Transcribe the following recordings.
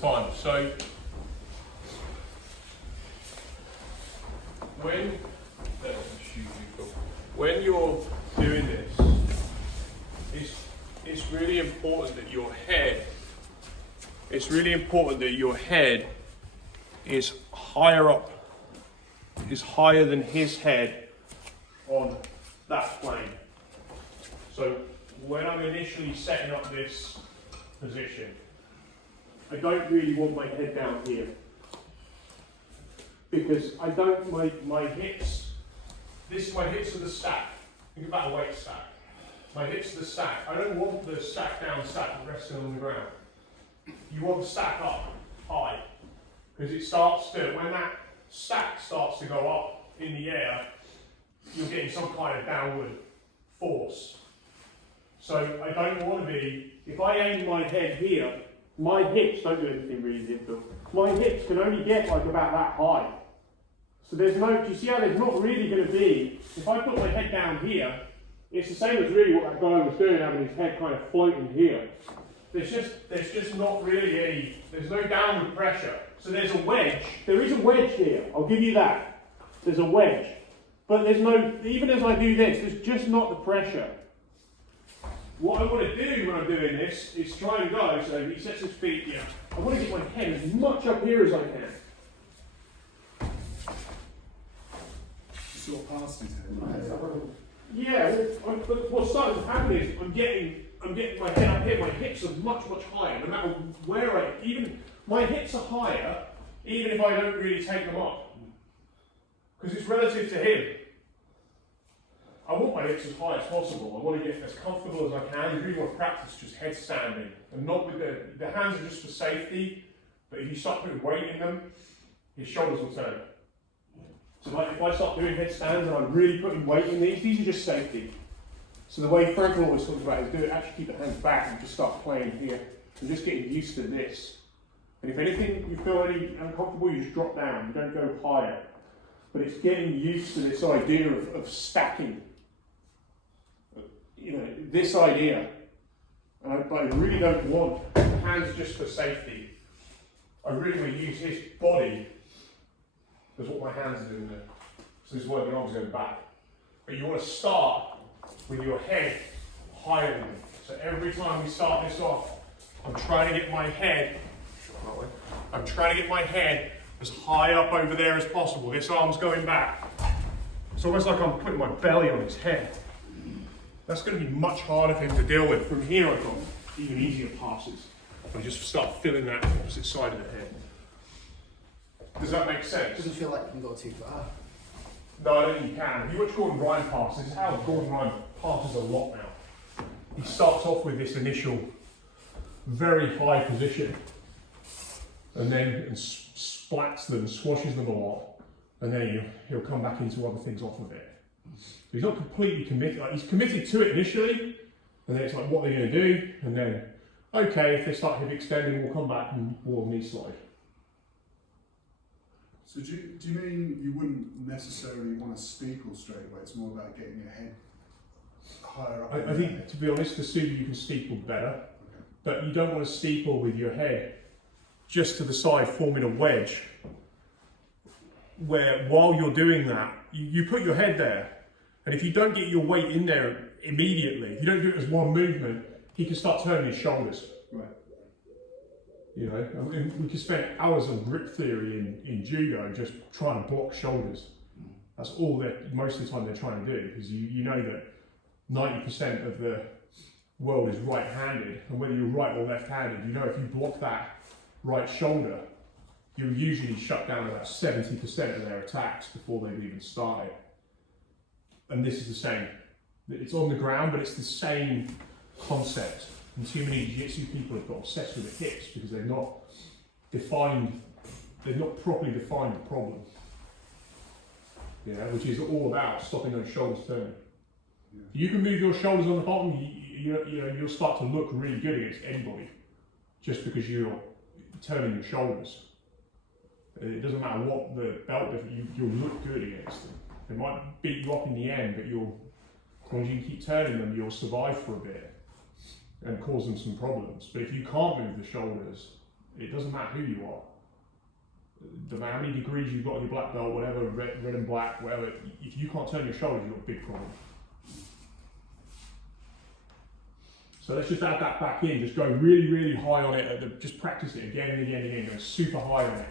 time. So when you're doing this, it's really important that your head is higher up, is higher than his head on that plane. So when I'm initially setting up this position, I don't really want my head down here, because I don't, my hips are the stack. Think about a weight stack. My hips are the stack. I don't want the stack down stack resting on the ground. You want the stack up high, because it starts to, when that stack starts to go up in the air, you're getting some kind of downward force. So I don't want to be, if I aim my head here, my hips don't do anything really difficult. My hips can only get like about that high. So there's no, do you see how there's not really going to be, if I put my head down here, it's the same as really what that guy was doing, having his head kind of floating here. There's just not really any, there's no downward pressure. So there's a wedge, there is a wedge here, I'll give you that. There's a wedge. But there's no, even as I do this, there's just not the pressure. What I want to do when I'm doing this is try and go, so he sets his feet here. I want to get my head as much up here as I can. Sort of past his head. Yeah, but what's starting to happen is I'm getting my head up here, my hips are much higher, no matter where even my hips are higher, even if I don't really take them up. Because it's relative to him. I want my hips as high as possible. I want to get as comfortable as I can. You really want to practice just head standing, and not with the hands are just for safety, but if you start putting weight in them, his shoulders will turn. So if I start doing headstands and I'm really putting weight in these are just safety. So the way Frank always talks about it is actually keep the hands back and just start playing here and just getting used to this. And if anything, you feel any uncomfortable, you just drop down, you don't go higher. But it's getting used to this idea of stacking. You know, this idea. But I really don't want the hands just for safety. I really want to use his body as what my hands are doing there. So this is why the arms go back. But you want to start with your head higher than me. So every time we start this off, I'm trying to get my head as high up over there as possible. This arm's going back. It's almost like I'm putting my belly on his head. That's going to be much harder for him to deal with. From here I've got even easier passes. I just start feeling that opposite side of the head. Does that make sense? Doesn't feel like you can go too far. No, I don't think you can. If you watch Gordon Ryan pass, this is how Gordon Ryan passes a lot now. He starts off with this initial very high position and then splats them, squashes them a lot, and then he'll come back into other things off of it. So he's not completely committed. Like, he's committed to it initially, and then it's like, what are they going to do? And then, okay, if they start hip extending, we'll come back and we'll knee slide. So do you mean you wouldn't necessarily want to steeple straight away? It's more about getting your head higher up? I think, to be honest, the sooner you can steeple, better. Okay. But you don't want to steeple with your head just to the side, forming a wedge, where while you're doing that, you put your head there, and if you don't get your weight in there immediately, if you don't do it as one movement, he can start turning his shoulders. Right. You know, I mean, we could spend hours on grip theory in judo just trying to block shoulders. That's all that most of the time they're trying to do, because you know that 90% of the world is right-handed, and whether you're right or left-handed, you know if you block that right shoulder, you'll usually shut down about 70% of their attacks before they've even started. And this is the same. It's on the ground, but it's the same concept. And too many jiu-jitsu people have got obsessed with the hips because they've not properly defined the problem. Yeah, which is all about stopping those shoulders turning. Yeah. You can move your shoulders on the bottom, you'll start to look really good against anybody, just because you're turning your shoulders. It doesn't matter what the belt does, you'll look good against them. They might beat you up in the end, but as long as you keep turning them, you'll survive for a bit and cause them some problems. But if you can't move the shoulders, It doesn't matter who you are. No matter how many degrees you've got on your black belt, whatever, red and black, whatever, if you can't turn your shoulders, you've got a big problem. So let's just add that back in, just go really, really high on it, just practice it again and again and again, go super high on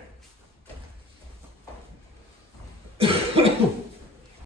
it.